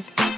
नमस्कार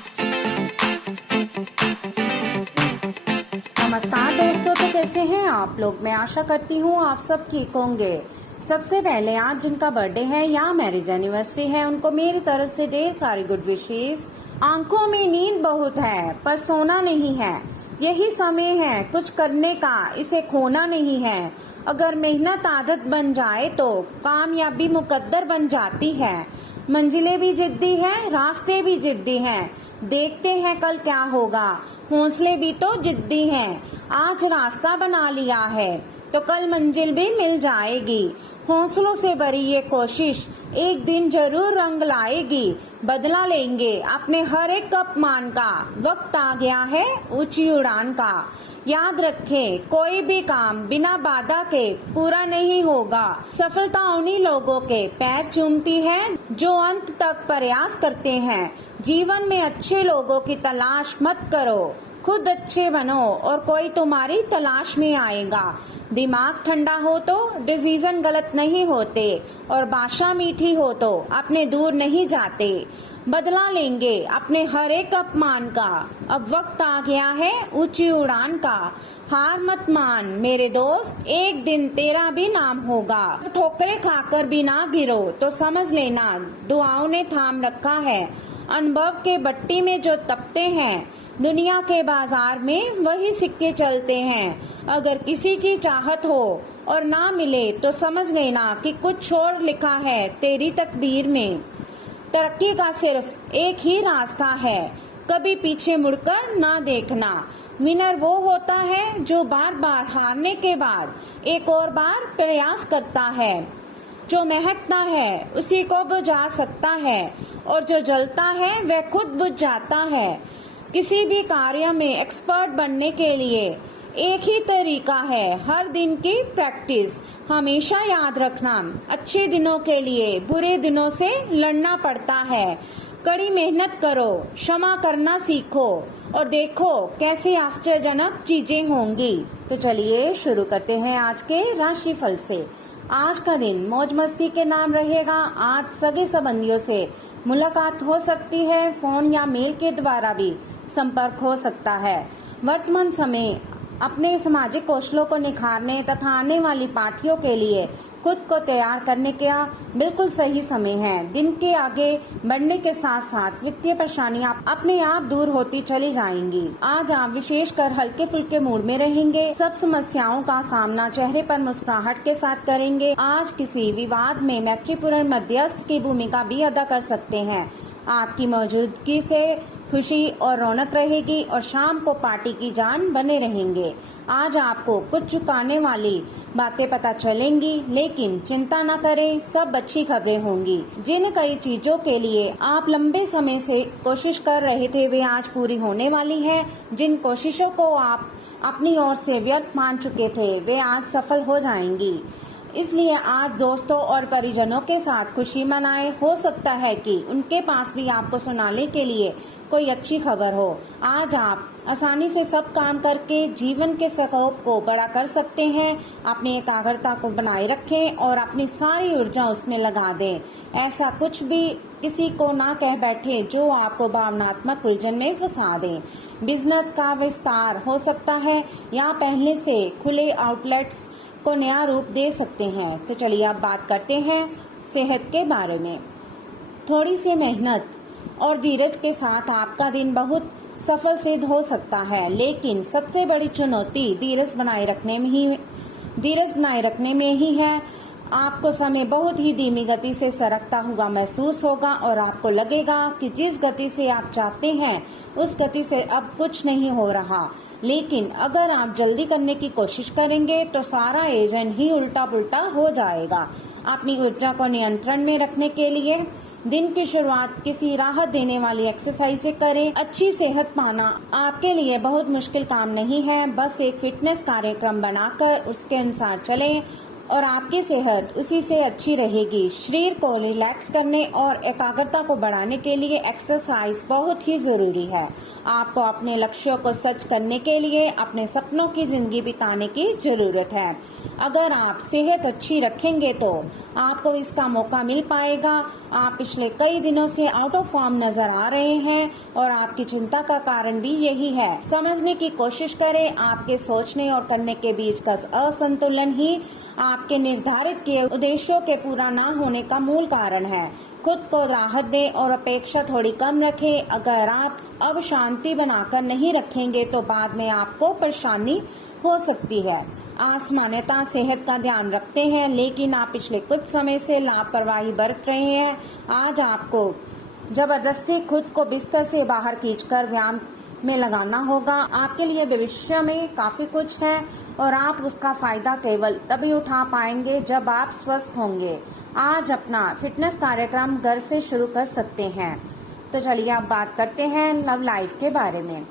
दोस्तों, तो कैसे हैं आप लोग। मैं आशा करती हूँ आप सब ठीक होंगे। सबसे पहले आज जिनका बर्थडे है या मैरिज एनिवर्सरी है उनको मेरी तरफ से ढेर सारी गुड विशेस। आंखों में नींद बहुत है पर सोना नहीं है, यही समय है कुछ करने का, इसे खोना नहीं है। अगर मेहनत आदत बन जाए तो कामयाबी मुकद्दर बन जाती है। मंजिलें भी जिद्दी हैं, रास्ते भी जिद्दी हैं, देखते हैं कल क्या होगा। हौसले भी तो जिद्दी हैं, आज रास्ता बना लिया है तो कल मंजिल भी मिल जाएगी। हौसलों से भरी ये कोशिश एक दिन जरूर रंग लाएगी। बदला लेंगे अपने हर एक अपमान का, वक्त आ गया है ऊंची उड़ान का। याद रखें कोई भी काम बिना बाधा के पूरा नहीं होगा। सफलता उन्हीं लोगों के पैर चूमती है जो अंत तक प्रयास करते हैं। जीवन में अच्छे लोगों की तलाश मत करो, खुद अच्छे बनो और कोई तुम्हारी तलाश में आएगा। दिमाग ठंडा हो तो डिसीजन गलत नहीं होते और भाषा मीठी हो तो अपने दूर नहीं जाते। बदला लेंगे अपने हर एक अपमान का, अब वक्त आ गया है ऊंची उड़ान का। हार मत मान मेरे दोस्त, एक दिन तेरा भी नाम होगा। ठोकरें खाकर भी ना गिरो तो समझ लेना दुआओं ने थाम रखा है। अनुभव के भट्टी में जो तपते हैं, दुनिया के बाजार में वही सिक्के चलते हैं। अगर किसी की चाहत हो और ना मिले तो समझ लेना कि कुछ और लिखा है तेरी तकदीर में। तरक्की का सिर्फ एक ही रास्ता है, कभी पीछे मुड़कर ना देखना। विनर वो होता है जो बार बार हारने के बाद एक और बार प्रयास करता है। जो महकता है उसी को बुझा सकता है और जो जलता है वह खुद बुझ जाता है। किसी भी कार्य में एक्सपर्ट बनने के लिए एक ही तरीका है, हर दिन की प्रैक्टिस। हमेशा याद रखना अच्छे दिनों के लिए बुरे दिनों से लड़ना पड़ता है। कड़ी मेहनत करो, क्षमा करना सीखो और देखो कैसे आश्चर्यजनक चीजें होंगी। तो चलिए शुरू करते हैं आज के राशिफल से। आज का दिन मौज मस्ती के नाम रहेगा। आज सगे संबंधियों से मुलाकात हो सकती है, फोन या मेल के द्वारा भी संपर्क हो सकता है। वर्तमान समय अपने सामाजिक कौशलों को निखारने तथा आने वाली पार्टियों के लिए खुद को तैयार करने का बिल्कुल सही समय है। दिन के आगे बढ़ने के साथ साथ वित्तीय परेशानियां अपने आप दूर होती चली जाएंगी। आज आप विशेषकर हल्के फुल्के मूड में रहेंगे। सब समस्याओं का सामना चेहरे पर मुस्कुराहट के साथ करेंगे। आज किसी विवाद में मैत्रीपूर्ण मध्यस्थ की भूमिका भी अदा कर सकते हैं। आपकी मौजूदगी से खुशी और रौनक रहेगी और शाम को पार्टी की जान बने रहेंगे। आज आपको कुछ चुकाने वाली बातें पता चलेंगी, लेकिन चिंता न करें, सब अच्छी खबरें होंगी। जिन कई चीजों के लिए आप लंबे समय से कोशिश कर रहे थे वे आज पूरी होने वाली है। जिन कोशिशों को आप अपनी ओर से व्यर्थ मान चुके थे वे आज सफल हो जाएंगी। इसलिए आज दोस्तों और परिजनों के साथ खुशी मनाएं। हो सकता है कि उनके पास भी आपको सुनाने के लिए कोई अच्छी खबर हो। आज आप आसानी से सब काम करके जीवन के स्कोप को बड़ा कर सकते हैं। अपनी एकाग्रता को बनाए रखें और अपनी सारी ऊर्जा उसमें लगा दें। ऐसा कुछ भी किसी को ना कह बैठे जो आपको भावनात्मक उलझन में फंसा दे। बिजनेस का विस्तार हो सकता है या पहले से खुले आउटलेट्स को नया रूप दे सकते हैं। तो चलिए अब बात करते हैं सेहत के बारे में। थोड़ी सी मेहनत और धीरज के साथ आपका दिन बहुत सफल सिद्ध हो सकता है, लेकिन सबसे बड़ी चुनौती धीरज बनाए रखने में ही है। आपको समय बहुत ही धीमी गति से सरकता हुआ महसूस होगा और आपको लगेगा कि जिस गति से आप चाहते हैं उस गति से अब कुछ नहीं हो रहा। लेकिन अगर आप जल्दी करने की कोशिश करेंगे तो सारा एजेंट ही उल्टा पुल्टा हो जाएगा। अपनी ऊर्जा को नियंत्रण में रखने के लिए दिन की शुरुआत किसी राहत देने वाली एक्सरसाइज से करें। अच्छी सेहत पाना आपके लिए बहुत मुश्किल काम नहीं है, बस एक फिटनेस कार्यक्रम बनाकर उसके अनुसार चलें और आपकी सेहत उसी से अच्छी रहेगी। शरीर को रिलैक्स करने और एकाग्रता को बढ़ाने के लिए एक्सरसाइज बहुत ही जरूरी है। आपको अपने लक्ष्यों को सच करने के लिए अपने सपनों की जिंदगी बिताने की जरूरत है। अगर आप सेहत अच्छी रखेंगे तो आपको इसका मौका मिल पाएगा। आप पिछले कई दिनों से आउट ऑफ फॉर्म नजर आ रहे हैं और आपकी चिंता का कारण भी यही है। समझने की कोशिश करें, आपके सोचने और करने के बीच का असंतुलन ही आपके निर्धारित किए उद्देश्यों के पूरा न होने का मूल कारण है। खुद को राहत दें और अपेक्षा थोड़ी कम रखें। अगर आप अब शांति बनाकर नहीं रखेंगे तो बाद में आपको परेशानी हो सकती है। आप सामान्यतः सेहत का ध्यान रखते हैं, लेकिन आप पिछले कुछ समय से लापरवाही बरत रहे हैं। आज आपको जबरदस्ती खुद को बिस्तर से बाहर खींचकर व्यायाम में लगाना होगा। आपके लिए भविष्य में काफी कुछ है और आप उसका फायदा केवल तभी उठा पाएंगे जब आप स्वस्थ होंगे। आज अपना फिटनेस कार्यक्रम घर से शुरू कर सकते हैं। तो चलिए अब बात करते हैं लव लाइफ के बारे में।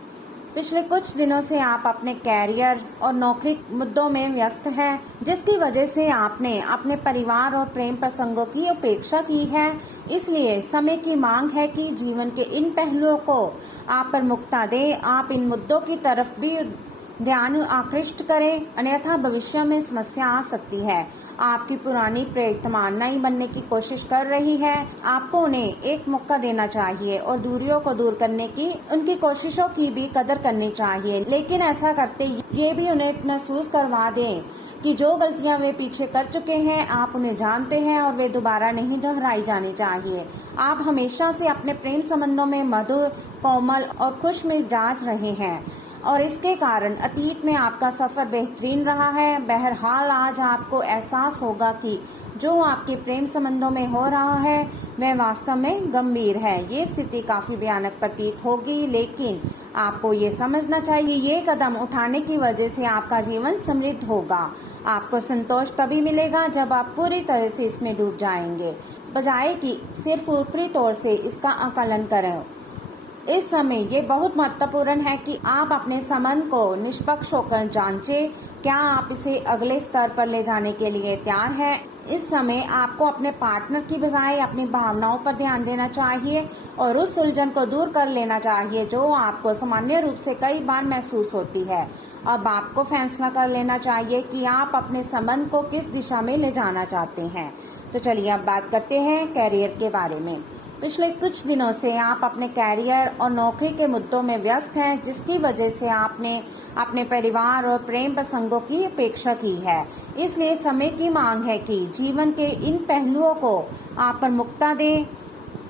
पिछले कुछ दिनों से आप अपने कैरियर और नौकरी मुद्दों में व्यस्त हैं, जिसकी वजह से आपने अपने परिवार और प्रेम प्रसंगों की उपेक्षा की है। इसलिए समय की मांग है कि जीवन के इन पहलुओं को आप प्रमुखता दें। आप इन मुद्दों की तरफ भी ध्यान आकृष्ट करें, अन्यथा भविष्य में समस्या आ सकती है। आपकी पुरानी प्रेरितमा नई बनने की कोशिश कर रही है। आपको उन्हें एक मौका देना चाहिए और दूरियों को दूर करने की उनकी कोशिशों की भी कदर करनी चाहिए, लेकिन ऐसा करते ये भी उन्हें महसूस करवा दें कि जो गलतियां वे पीछे कर चुके हैं आप उन्हें जानते हैं और वे दोबारा नहीं दोहराई जानी चाहिए। आप हमेशा से अपने प्रेम संबंधों में मधुर, कोमल और खुश मिजाज रहे हैं और इसके कारण अतीत में आपका सफर बेहतरीन रहा है। बहरहाल आज आपको एहसास होगा कि जो आपके प्रेम संबंधों में हो रहा है वह वास्तव में गंभीर है। ये स्थिति काफी भयानक प्रतीत होगी, लेकिन आपको ये समझना चाहिए ये कदम उठाने की वजह से आपका जीवन समृद्ध होगा। आपको संतोष तभी मिलेगा जब आप पूरी तरह से इसमें डूब जाएंगे, बजाय कि सिर्फ ऊपरी तौर से इसका आकलन करें। इस समय ये बहुत महत्वपूर्ण है कि आप अपने संबंध को निष्पक्ष होकर जांचें। क्या आप इसे अगले स्तर पर ले जाने के लिए तैयार हैं? इस समय आपको अपने पार्टनर की बजाय अपनी भावनाओं पर ध्यान देना चाहिए और उस उलझन को दूर कर लेना चाहिए जो आपको सामान्य रूप से कई बार महसूस होती है। अब आपको फैसला कर लेना चाहिए कि आप अपने संबंध को किस दिशा में ले जाना चाहते हैं। तो चलिए अब बात करते हैं कैरियर के बारे में। पिछले कुछ दिनों से आप अपने कैरियर और नौकरी के मुद्दों में व्यस्त हैं, जिसकी वजह से आपने अपने परिवार और प्रेम प्रसंगों की अपेक्षा की है। इसलिए समय की मांग है कि जीवन के इन पहलुओं को आप प्रमुखता दें।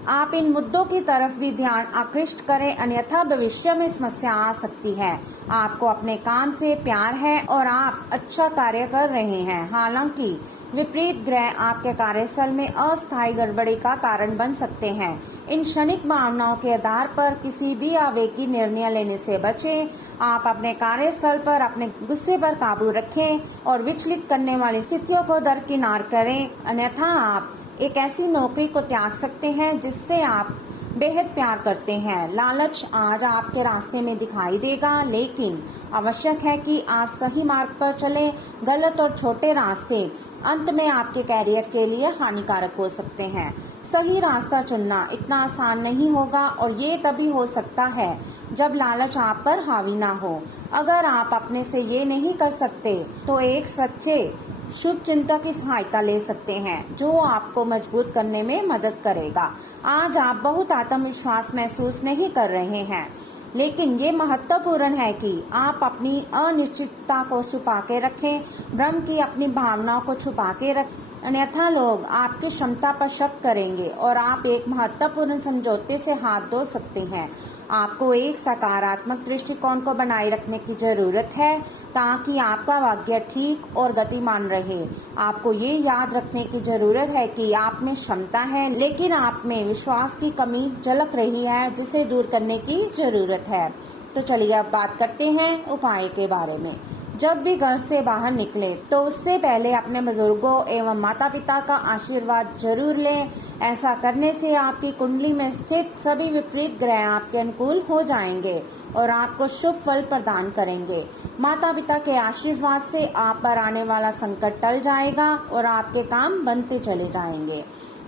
आप इन मुद्दों की तरफ भी ध्यान आकृष्ट करें, अन्यथा भविष्य में समस्या आ सकती है। आपको अपने काम से प्यार है और आप अच्छा कार्य कर रहे हैं। हालांकि विपरीत ग्रह आपके कार्यस्थल में अस्थायी गड़बड़ी का कारण बन सकते हैं। इन क्षणिक भावनाओं के आधार पर किसी भी आवेगी निर्णय लेने से बचें। आप अपने कार्यस्थल पर अपने गुस्से पर काबू रखें और विचलित करने वाली स्थितियों को दरकिनार करें, अन्यथा आप एक ऐसी नौकरी को त्याग सकते हैं जिससे आप बेहद प्यार करते हैं। लालच आज आपके रास्ते में दिखाई देगा, लेकिन आवश्यक है कि आप सही मार्ग पर चलें। गलत और छोटे रास्ते अंत में आपके कैरियर के लिए हानिकारक हो सकते हैं। सही रास्ता चुनना इतना आसान नहीं होगा और ये तभी हो सकता है जब लालच आप पर हावी ना हो। अगर आप अपने से ये नहीं कर सकते तो एक सच्चे शुभ चिंतक की सहायता ले सकते हैं जो आपको मजबूत करने में मदद करेगा। आज आप बहुत आत्मविश्वास महसूस नहीं कर रहे हैं, लेकिन ये महत्वपूर्ण है कि आप अपनी अनिश्चितता को छुपा के रखें। भ्रम की अपनी भावनाओं को छुपा के रखें, अन्यथा लोग आपकी क्षमता पर शक करेंगे और आप एक महत्वपूर्ण समझौते से हाथ धो सकते हैं। आपको एक सकारात्मक दृष्टिकोण को बनाए रखने की जरूरत है ताकि आपका भाग्य ठीक और गतिमान रहे। आपको ये याद रखने की जरूरत है कि आप में क्षमता है, लेकिन आप में विश्वास की कमी झलक रही है जिसे दूर करने की जरूरत है। तो चलिए अब बात करते हैं उपाय के बारे में। जब भी घर से बाहर निकले तो उससे पहले अपने बुजुर्गों एवं माता पिता का आशीर्वाद जरूर लें। ऐसा करने से आपकी कुंडली में स्थित सभी विपरीत ग्रह आपके अनुकूल हो जाएंगे और आपको शुभ फल प्रदान करेंगे। माता पिता के आशीर्वाद से आप पर आने वाला संकट टल जाएगा और आपके काम बनते चले जाएंगे।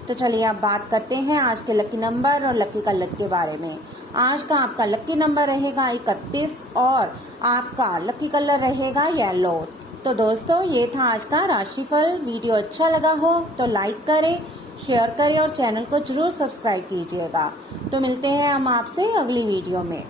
तो चलिए अब बात करते हैं आज के लकी नंबर और लकी कलर के बारे में। आज का आपका लकी नंबर रहेगा 31 और आपका लकी कलर रहेगा येलो। तो दोस्तों ये था आज का राशिफल। वीडियो अच्छा लगा हो तो लाइक करें, शेयर करें और चैनल को जरूर सब्सक्राइब कीजिएगा। तो मिलते हैं हम आपसे अगली वीडियो में।